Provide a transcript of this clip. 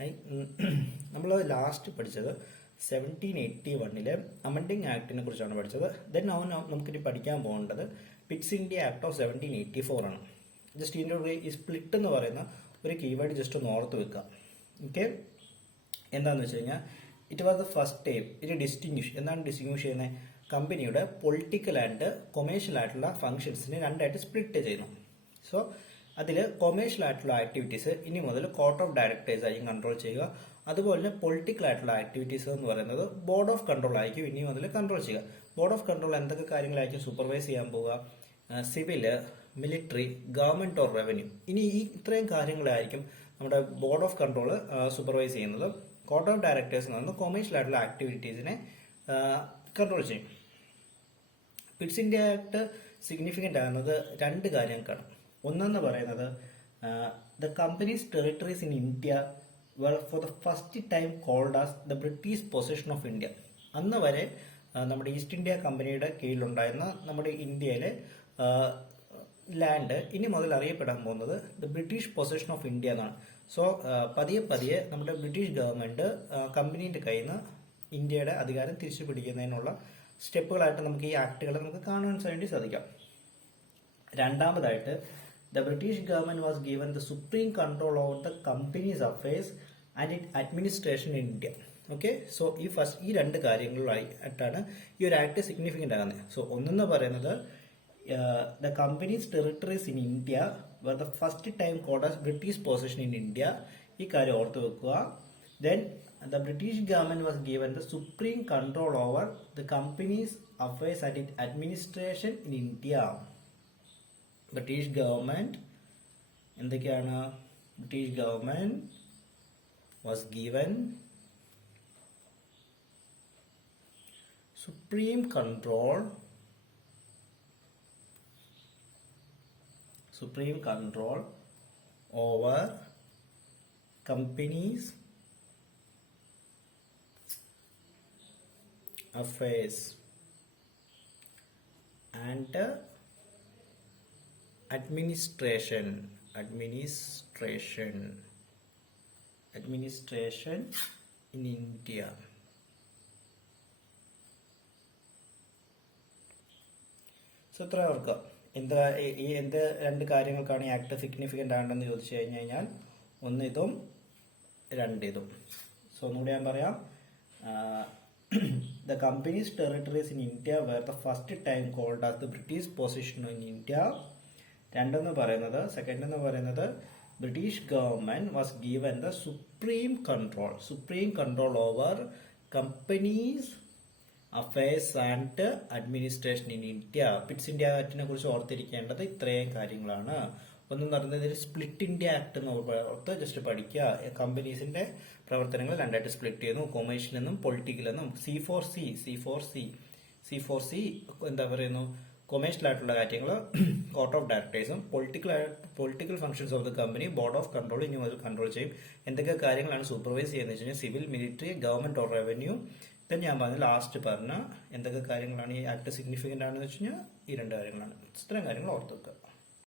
Hi, നമ്മൾ last പഠിച്ചത് 1781 amending ആക്ടിനെ കുറിച്ചാണ് പഠിച്ചത്. ദെൻ നമുക്കിനി പഠിക്കാൻ പോകേണ്ടത് പിറ്റ്സ് ഇന്ത്യ ആക്ട് ഓഫ് 1784 ആണ്. ജസ്റ്റ് ഇതിൻ്റെ ഒരു ഈ സ്പ്ലിറ്റ് എന്ന് പറയുന്ന ഒരു കീവേഡ് ജസ്റ്റ് ഒന്ന് ഓർത്ത് വെക്കുക. ഓക്കെ, എന്താണെന്ന് വെച്ച് കഴിഞ്ഞാൽ it was the first time ഇത് എന്താണ് ഡിസ്റ്റിങ്വിഷ് ചെയ്യുന്നത്? കമ്പനിയുടെ പൊളിറ്റിക്കൽ ആൻഡ് കൊമേഴ്ഷ്യൽ ആയിട്ടുള്ള ഫംഗ്ഷൻസിനെ രണ്ടായിട്ട് സ്പ്ലിറ്റ് ചെയ്യുന്നു. സോ അതിൽ കൊമേഴ്ഷ്യൽ ആയിട്ടുള്ള ആക്ടിവിറ്റീസ് ഇനി മുതൽ കോർട്ട് ഓഫ് ഡയറക്ടേഴ്സ് ആയിരിക്കും കൺട്രോൾ ചെയ്യുക. അതുപോലെ തന്നെ പൊളിറ്റിക്കൽ ആയിട്ടുള്ള ആക്ടിവിറ്റീസ് എന്ന് പറയുന്നത് ബോർഡ് ഓഫ് കൺട്രോൾ ആയിരിക്കും ഇനി മുതൽ കൺട്രോൾ ചെയ്യുക. ബോർഡ് ഓഫ് കൺട്രോൾ എന്തൊക്കെ കാര്യങ്ങളായിരിക്കും സൂപ്പർവൈസ് ചെയ്യാൻ പോവുക? Civil, military, government or revenue. ഇനി ഈ ഇത്രയും കാര്യങ്ങളായിരിക്കും നമ്മുടെ ബോർഡ് ഓഫ് കൺട്രോൾ സൂപ്പർവൈസ് ചെയ്യുന്നത്. കോർട്ട് ഓഫ് ഡയറക്ടേഴ്സ് എന്ന് പറയുന്നത് കൊമേഴ്ഷ്യൽ ആയിട്ടുള്ള ആക്ടിവിറ്റീസിനെ കൺട്രോൾ ചെയ്യും. പിറ്റ്സ് ഇന്ത്യ ആക്ട് സിഗ്നിഫിക്കന്റ് ആകുന്നത് രണ്ട് കാര്യങ്ങൾക്കാണ്. ഒന്നെന്ന് പറയുന്നത് the companies territories in India were for the first time called as the British possession of India. അന്ന് വരെ നമ്മുടെ ഈസ്റ്റ് ഇന്ത്യ കമ്പനിയുടെ കീഴിലുണ്ടായിരുന്ന നമ്മുടെ ഇന്ത്യയിലെ ലാൻഡ് ഇനി മുതൽ അറിയപ്പെടാൻ പോകുന്നത് the British possession of India എന്നാണ്. സോ പതിയെ നമ്മുടെ ബ്രിട്ടീഷ് ഗവൺമെന്റ് കമ്പനീന്റെ കയ്യിൽ നിന്ന് ഇന്ത്യയുടെ അധികാരം തിരിച്ചു പിടിക്കുന്നതിനുള്ള സ്റ്റെപ്പുകളായിട്ട് നമുക്ക് ഈ ആക്ടുകളെ നമുക്ക് കാണാൻ വേണ്ടി സാധിക്കാം. രണ്ടാമതായിട്ട് the British government was given the supreme control over the company's affairs and its administration in India. Okay, so ഈ രണ്ട് കാര്യങ്ങളിലായിട്ടാണ് ഈ ഒരു ആക്ട് സിഗ്നിഫിക്കന്റ് ആകുന്നത്. സോ ഒന്നെന്ന് പറയുന്നത് the companies territories in India were the first time called as British possession in India. ഈ കാര്യം ഓർത്ത് വെക്കുക. Then the British government was given the supreme control over the company's affairs and its administration in India. British government എന്തൊക്കെയാണ്? British government was given supreme control over companies affairs and administration in India. So ഇത്ര ഓർക്കുക. എന്ത് രണ്ട് കാര്യങ്ങൾക്കാണ് ഈ act significant ആണെന്ന് ചോദിച്ചു കഴിഞ്ഞാൽ ഒന്ന് ഇതും രണ്ടിതും. സോ ഒന്നുകൂടി ഞാൻ പറയാം. The company's territories in India were the first time called as the British possession in India. Second എന്ന് പറയുന്നത് British government was given the supreme control over companies affairs and administration in India. Pitt's India ആക്ടിനെ കുറിച്ച് ഓർത്തിരിക്കേണ്ടത് ഇത്രയും കാര്യങ്ങളാണ്. ഒന്നെന്ന് പറയുന്നത് split India act എന്ന് ഓർത്ത് ജസ്റ്റ് പഠിക്കുക. കമ്പനീസിന്റെ പ്രവർത്തനങ്ങൾ രണ്ടായിട്ട് സ്പ്ലിറ്റ് ചെയ്യുന്നു, കൊമേഴ്ഷ്യൽ എന്നും പൊളിറ്റിക്കൽ എന്നും. C4C എന്താ പറയുന്നു? കൊമേഴ്ഷ്യൽ ആയിട്ടുള്ള കാര്യങ്ങൾ കോർട്ട് ഓഫ് ഡയറക്ടേഴ്സും, political functions of the company board of control ഇനി മുതൽ കൺട്രോൾ ചെയ്യും. എന്തൊക്കെ കാര്യങ്ങളാണ് സൂപ്പർവൈസ് ചെയ്യുന്നത് വെച്ച് കഴിഞ്ഞാൽ civil, military, government or revenue. Then ഞാൻ ലാസ്റ്റ് പറഞ്ഞ എന്തൊക്കെ കാര്യങ്ങളാണ് ഈ ആക്ട് സിഗ്നിഫിക്കന്റ് ആണെന്ന് വെച്ച് കഴിഞ്ഞാൽ ഈ രണ്ട് കാര്യങ്ങളാണ്. ഇത്തരം കാര്യങ്ങൾ ഓർത്ത് വെക്കുക.